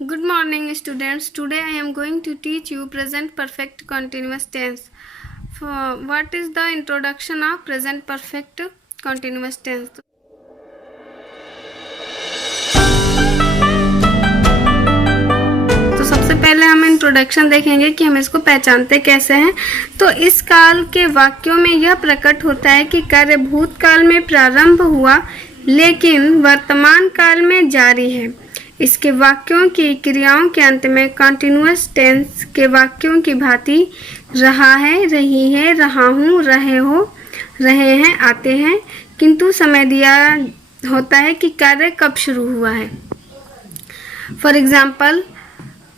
Good morning, students. Today I am going to teach you present perfect continuous tense. What is the introduction of present perfect continuous tense? तो सबसे पहले हम introduction देखेंगे कि हम इसको पहचानते कैसे हैं। तो इस काल के वाक्यों में यह प्रकट होता है कि कार्य भूतकाल में प्रारंभ हुआ लेकिन वर्तमान काल में जारी है। इसके वाक्यों की क्रियाओं के अंत में कॉन्टिन्यूअस टेंस के वाक्यों की भांति रहा है, रही है, रहा हूँ, रहे हो, रहे हैं, आते हैं, किंतु समय दिया होता है कि कार्य कब शुरू हुआ है। फॉर एग्जाम्पल,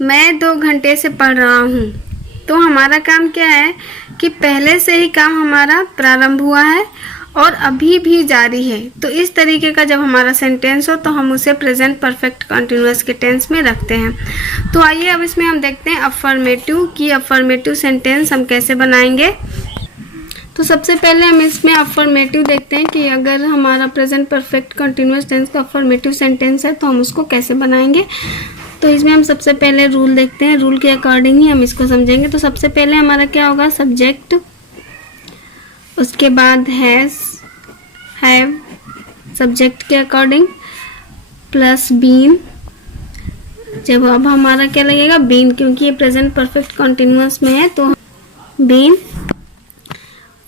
मैं 2 घंटे से पढ़ रहा हूँ, तो हमारा काम क्या है कि पहले से ही काम हमारा प्रारंभ हुआ है और अभी भी जारी है। तो इस तरीके का जब हमारा सेंटेंस हो तो हम उसे प्रेजेंट परफेक्ट कंटिन्यूअस के टेंस में रखते हैं। तो आइए अब इसमें हम देखते हैं अफर्मेटिव सेंटेंस हम कैसे बनाएंगे। तो सबसे पहले हम इसमें अफर्मेटिव देखते हैं कि अगर हमारा प्रेजेंट परफेक्ट कंटिन्यूअस टेंस का अफर्मेटिव सेंटेंस है तो हम उसको कैसे बनाएंगे। तो इसमें हम सबसे पहले रूल देखते हैं, रूल के अकॉर्डिंग ही हम इसको समझेंगे। तो सबसे पहले हमारा क्या होगा, सब्जेक्ट, उसके बाद हैज़, हैव, सब्जेक्ट के अकॉर्डिंग, प्लस बीन। जब अब हमारा क्या लगेगा, बीन, क्योंकि ये प्रेजेंट परफेक्ट कंटिन्यूअस में है तो बीन।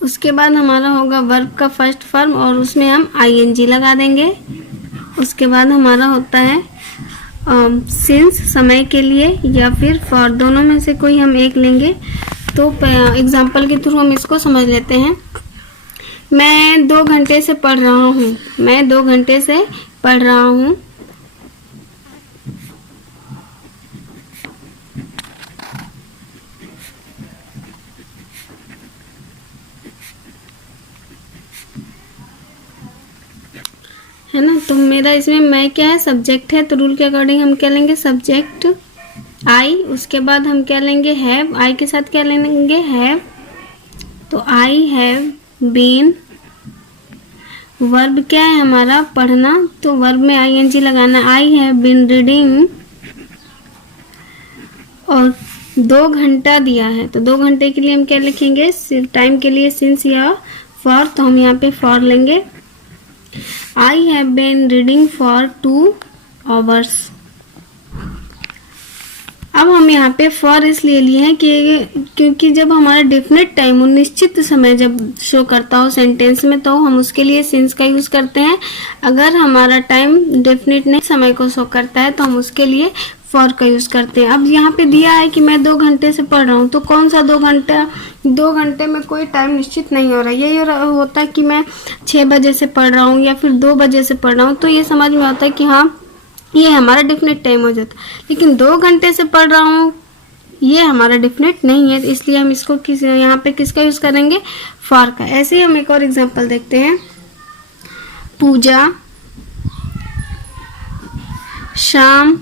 उसके बाद हमारा होगा वर्ब का फर्स्ट फॉर्म और उसमें हम आईएनजी लगा देंगे। उसके बाद हमारा होता है सिंस, समय के लिए, या फिर फॉर, दोनों में से कोई हम एक लेंगे। तो एग्जाम्पल के थ्रू हम इसको समझ लेते हैं। मैं 2 घंटे से पढ़ रहा हूँ, मैं 2 घंटे से पढ़ रहा हूँ। है ना, तो मेरा इसमें मैं क्या है, सब्जेक्ट है, तो रूल के अकॉर्डिंग हम क्या लेंगे, सब्जेक्ट आई। उसके बाद हम क्या लेंगे, हैव, आई के साथ क्या लेंगे, हैव। तो आई हैव बीन। वर्ब क्या है हमारा, पढ़ना, तो वर्ब में आईएनजी लगाना, आई हैव बीन रीडिंग। और 2 घंटा दिया है तो 2 घंटे के लिए हम क्या लिखेंगे, टाइम के लिए सिंस या फॉर, तो हम यहाँ पे फॉर लेंगे। I have been reading for 2 hours। अब हम यहाँ पे फॉर इसलिए लिए हैं कि क्योंकि जब हमारा डेफिनेट टाइम हो, निश्चित समय जब शो करता हो सेंटेंस में, तो हम उसके लिए सिंस का यूज़ करते हैं। अगर हमारा टाइम डेफिनेट नहीं समय को शो करता है तो हम उसके लिए फॉर का यूज़ करते हैं। अब यहाँ पे दिया है कि मैं 2 घंटे से पढ़ रहा हूँ, तो कौन सा 2 घंटा, 2 घंटे में कोई टाइम निश्चित नहीं हो रहा है। यही होता है कि मैं 6 बजे से पढ़ रहा हूँ या फिर 2 बजे से पढ़ रहा हूँ, तो ये समझ में आता है कि हाँ ये हमारा डेफिनेट टाइम हो जाता है। लेकिन 2 घंटे से पढ़ रहा हूँ ये हमारा डेफिनेट नहीं है, इसलिए हम इसको यहाँ पे किसका यूज़ करेंगे, फॉर का। ऐसे ही हम एक और एग्जाम्पल देखते हैं। पूजा शाम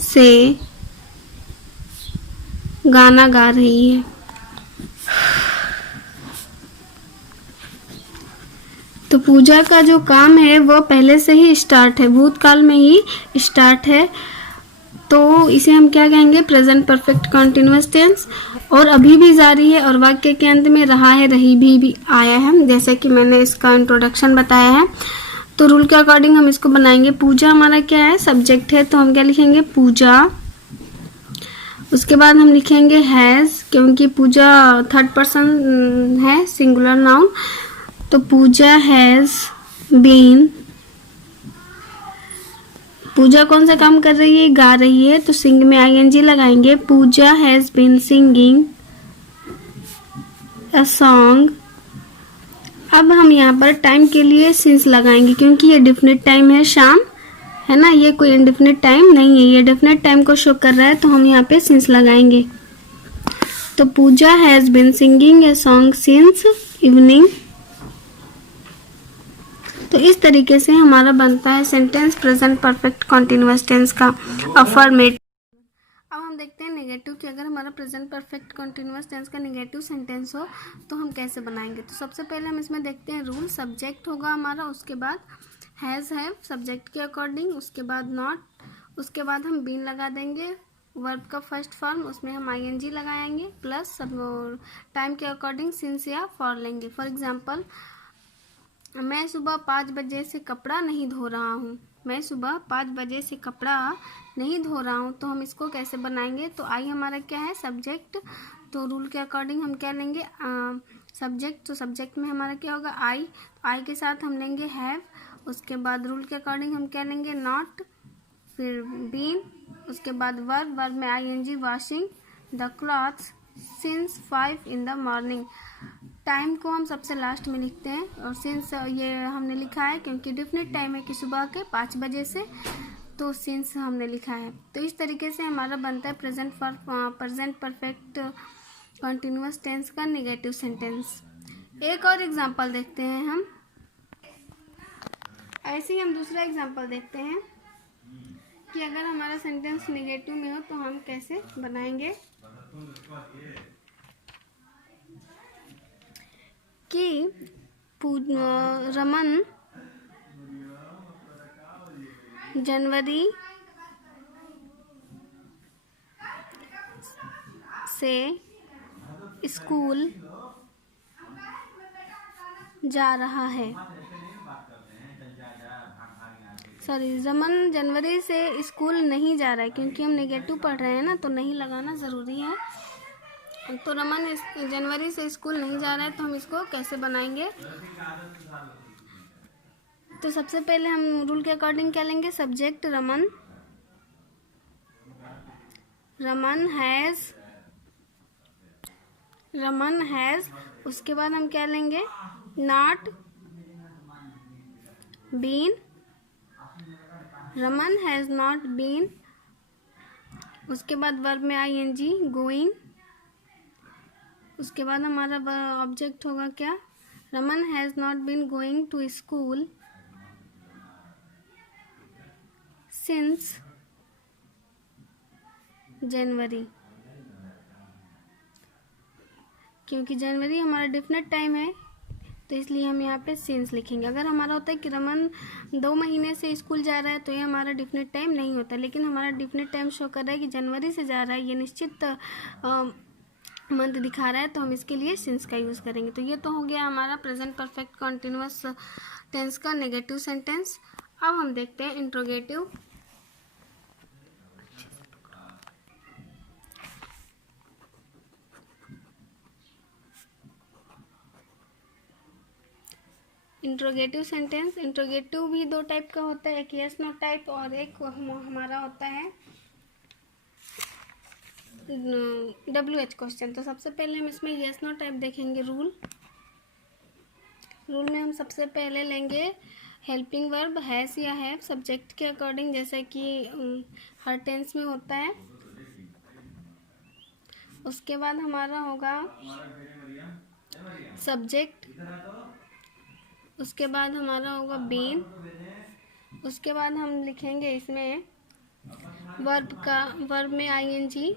से गाना गा रही है। तो पूजा का जो काम है वो पहले से ही स्टार्ट है, भूतकाल में ही स्टार्ट है, तो इसे हम क्या कहेंगे, प्रेजेंट परफेक्ट कंटिन्यूअस टेंस। और अभी भी जारी है और वाक्य के अंत में रहा है, रही भी आया है, जैसे कि मैंने इसका इंट्रोडक्शन बताया है। तो रूल के अकॉर्डिंग हम इसको बनाएंगे। पूजा हमारा क्या है, सब्जेक्ट है, तो हम क्या लिखेंगे, पूजा। उसके बाद हम लिखेंगे हैज़, क्योंकि पूजा 3rd पर्सन है, सिंगुलर नाउन, तो पूजा हैज़ बीन। पूजा कौन सा काम कर रही है, गा रही है, तो सिंग में आईएनजी लगाएंगे। Pooja has been singing a song. अब हम यहाँ पर टाइम के लिए सिंस लगाएंगे, क्योंकि ये डेफिनेट टाइम है, शाम है ना, ये कोई इंडेफिनेट टाइम नहीं है, ये डेफिनेट टाइम को शो कर रहा है, तो हम यहाँ पे सिंस लगाएंगे। तो Pooja has been singing a song since evening. तो इस तरीके से हमारा बनता है sentence present perfect continuous tense का अफर्मेटिव। अब हम देखते हैं नेगेटिव कि अगर हमारा प्रेजेंट परफेक्ट कंटिन्यूअस टेंस का नेगेटिव सेंटेंस हो तो हम कैसे बनाएंगे। तो सबसे पहले हम इसमें देखते हैं रूल। सब्जेक्ट होगा हमारा, उसके बाद हैज़ हैव सब्जेक्ट के अकॉर्डिंग, उसके बाद नॉट, उसके बाद हम बीन लगा देंगे, वर्ब का फर्स्ट फॉर्म, उसमें हम आईएनजी लगाएंगे प्लस सब टाइम के अकॉर्डिंग सिंस या फॉर लेंगे। फॉर एग्जांपल, मैं सुबह 5 बजे से कपड़ा नहीं धो रहा हूँ। मैं सुबह 5 बजे से कपड़ा नहीं धो रहा हूँ, तो हम इसको कैसे बनाएंगे? तो आई हमारा क्या है? सब्जेक्ट। तो रूल के अकॉर्डिंग हम क्या लेंगे? सब्जेक्ट। तो सब्जेक्ट में हमारा क्या होगा? आई। आई के साथ हम लेंगे हैव। उसके बाद रूल के अकॉर्डिंग हम क्या लेंगे? नॉट। फिर बीन। उसके बाद वर्ब। वर्ब में I N G, washing the clothes since 5 in the morning। Time को हम सबसे लास्ट में लिखते हैं, और सिंस ये हमने लिखा है क्योंकि डिफिनिट टाइम है कि सुबह के 5 बजे से, तो सिंस हमने लिखा है। तो इस तरीके से हमारा बनता है प्रेजेंट परफेक्ट कंटिन्यूअस टेंस का नेगेटिव सेंटेंस। एक और एग्जांपल देखते हैं हम। ऐसे ही हम दूसरा एग्जांपल देखते हैं कि अगर हमारा सेंटेंस नेगेटिव में हो तो हम कैसे बनाएंगे। कि रमन जनवरी से स्कूल जा रहा है। सॉरी, रमन जनवरी से स्कूल नहीं जा रहा है, क्योंकि हम नेगेटिव पढ़ रहे हैं ना, तो नहीं लगाना ज़रूरी है। तो रमन जनवरी से स्कूल नहीं जा रहा है, तो हम इसको कैसे बनाएंगे? तो सबसे पहले हम रूल के अकॉर्डिंग क्या लेंगे? सब्जेक्ट रमन। रमन हैज़। उसके बाद हम क्या लेंगे? Not been. Raman has not been. उसके बाद वर्ब में आईएनजी, गोइंग। उसके बाद हमारा ऑब्जेक्ट होगा क्या? Raman has not been going to school since January. क्योंकि जनवरी हमारा डिफिनिट टाइम है, तो इसलिए हम यहाँ पे सिंस लिखेंगे। अगर हमारा होता है कि रमन 2 महीने से स्कूल जा रहा है, तो ये हमारा डिफिनिट टाइम नहीं होता, लेकिन हमारा डिफिनिट टाइम शो कर रहा है कि जनवरी से जा रहा है, ये निश्चित मंथ दिखा रहा है, तो हम इसके लिए सिंस का यूज़ करेंगे। तो ये तो हो गया हमारा प्रेजेंट परफेक्ट कॉन्टिन्यूअस टेंस का नेगेटिव सेंटेंस। अब हम देखते हैं इंट्रोगेटिव। Interrogative sentence. इंट्रोगेटिव भी 2 टाइप का होता है, एक यस नो टाइप और एक हमारा होता है WH क्वेश्चन। तो सबसे पहले हम इसमें यस नो टाइप देखेंगे। रूल में हम सबसे पहले लेंगे हेल्पिंग वर्ब हैज़ या हैव, सब्जेक्ट के अकॉर्डिंग, जैसे कि हर टेंस में होता है। उसके बाद हमारा होगा सब्जेक्ट। उसके बाद हमारा होगा बीन। उसके बाद हम लिखेंगे इसमें वर्ब में आईएनजी।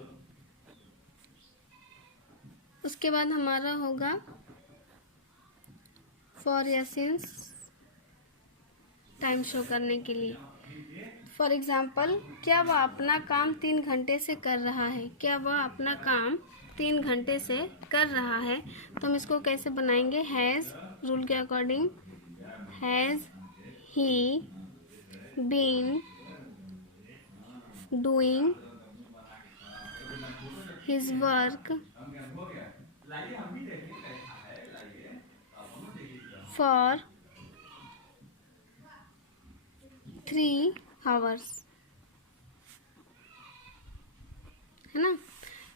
उसके बाद हमारा होगा फॉर या सिंस, टाइम शो करने के लिए। फॉर एग्जाम्पल, क्या वह अपना काम 3 घंटे से कर रहा है? क्या वह अपना काम 3 घंटे से कर रहा है, तो हम इसको कैसे बनाएंगे? हैज़। रूल के according has he been doing his work for 3 hours, है ना?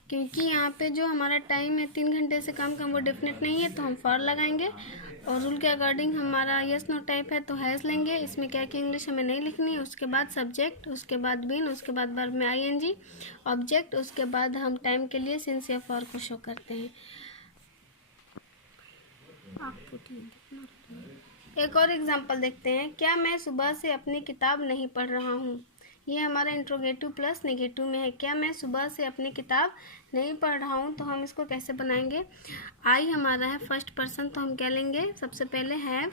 क्योंकि यहाँ पे जो हमारा टाइम है 3 घंटे से कम वो डेफिनेट नहीं है, तो हम फॉर लगाएंगे। और रूल के अकॉर्डिंग हमारा यस नो टाइप है, तो हैज़ लेंगे। इसमें क्या कि इंग्लिश हमें नहीं लिखनी है। उसके बाद सब्जेक्ट, उसके बाद बीन, उसके बाद वर्ब में आईएनजी, ऑब्जेक्ट, उसके बाद हम टाइम के लिए सिंस या फॉर को शो करते हैं। एक और एग्जांपल देखते हैं। क्या मैं सुबह से अपनी किताब नहीं पढ़ रहा हूँ? ये हमारा इंट्रोगेटिव प्लस नेगेटिव में है। क्या मैं सुबह से अपनी किताब नहीं पढ़ रहा हूँ, तो हम इसको कैसे बनाएंगे? आई हमारा है फर्स्ट पर्सन, तो हम क्या लेंगे? सबसे पहले हैव।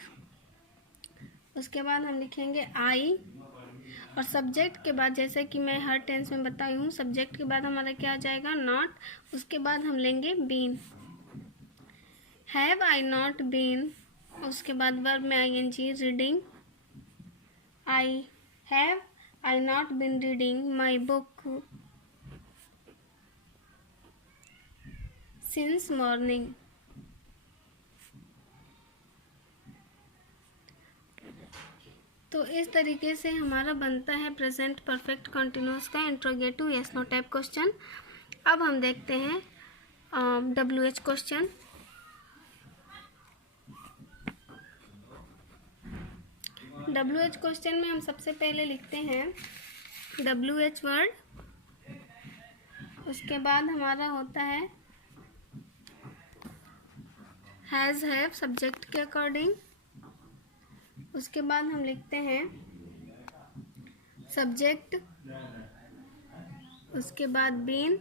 उसके बाद हम लिखेंगे आई, और सब्जेक्ट के बाद, जैसे कि मैं हर टेंस में बताई हूँ, सब्जेक्ट के बाद हमारा क्या आ जाएगा, नॉट। उसके बाद हम लेंगे been. Have I not been, उसके बाद वर्ब में I N G, reading. I have I not been reading my book since morning. तो इस तरीके से हमारा बनता है प्रेजेंट परफेक्ट कंटिन्यूअस का interrogative yes no type question. अब हम देखते हैं WH क्वेश्चन। WH क्वेश्चन में हम सबसे पहले लिखते हैं WH वर्ड, उसके बाद हमारा होता है हैज़ हैव सब्जेक्ट के अकॉर्डिंग, उसके बाद हम लिखते हैं सब्जेक्ट, उसके बाद बीन,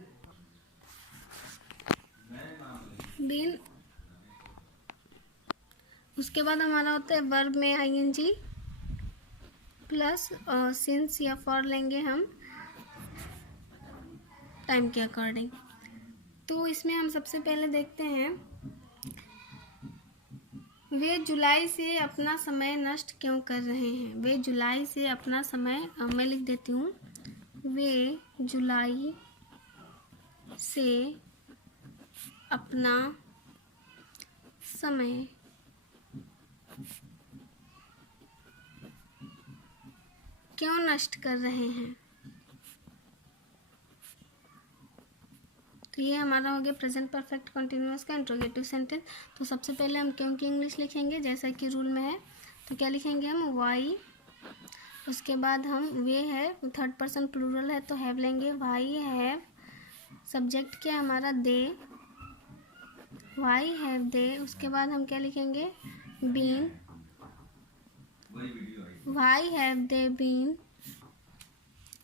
उसके बाद हमारा होता है वर्ब में आईएनजी प्लस सिंस या फॉर लेंगे हम टाइम के अकॉर्डिंग। तो इसमें हम सबसे पहले देखते हैं वे जुलाई से अपना समय नष्ट क्यों कर रहे हैं। वे जुलाई से अपना समय, मैं लिख देती हूँ, वे जुलाई से अपना समय क्यों नष्ट कर रहे हैं। तो ये हमारा हो गया प्रेजेंट परफेक्ट कंटिन्यूअस का इंट्रोगेटिव सेंटेंस। तो सबसे पहले हम क्यों की इंग्लिश लिखेंगे जैसा कि रूल में है। तो क्या लिखेंगे हम, वाई, उसके बाद हम वे है, थर्ड पर्सन प्लूरल है तो हैव लेंगे, वाई हैव, सब्जेक्ट क्या है हमारा दे, वाई हैव दे, उसके बाद हम क्या लिखेंगे, been, why have they been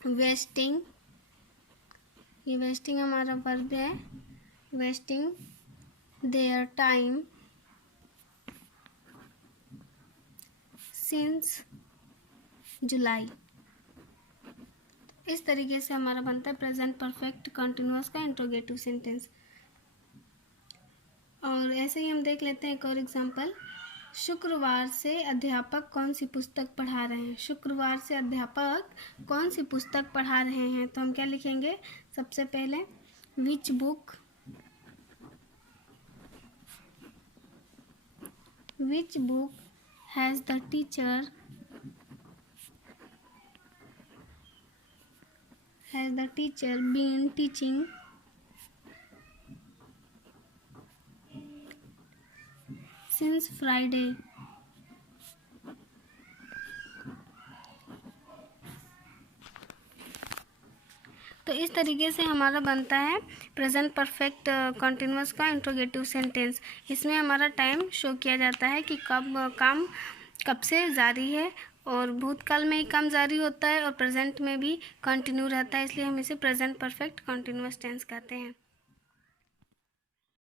wasting, ये वेस्टिंग हमारा वर्ब है, wasting their time since July. इस तरीके से हमारा बनता है प्रेजेंट परफेक्ट कंटिन्यूअस का इंट्रोगेटिव सेंटेंस। और ऐसे ही हम देख लेते हैं एक और एग्जांपल। शुक्रवार से अध्यापक कौन सी पुस्तक पढ़ा रहे हैं। शुक्रवार से अध्यापक कौन सी पुस्तक पढ़ा रहे हैं। तो हम क्या लिखेंगे, सबसे पहले which book, which book has the teacher, been teaching since Friday. तो इस तरीके से हमारा बनता है प्रेजेंट परफेक्ट कंटिन्यूअस का इंट्रोगेटिव सेंटेंस। इसमें हमारा टाइम शो किया जाता है कि काम कब से जारी है, और भूतकाल में ही काम जारी होता है और प्रेजेंट में भी कंटिन्यू रहता है, इसलिए हम इसे प्रेजेंट परफेक्ट कंटिन्यूअस टेंस कहते हैं।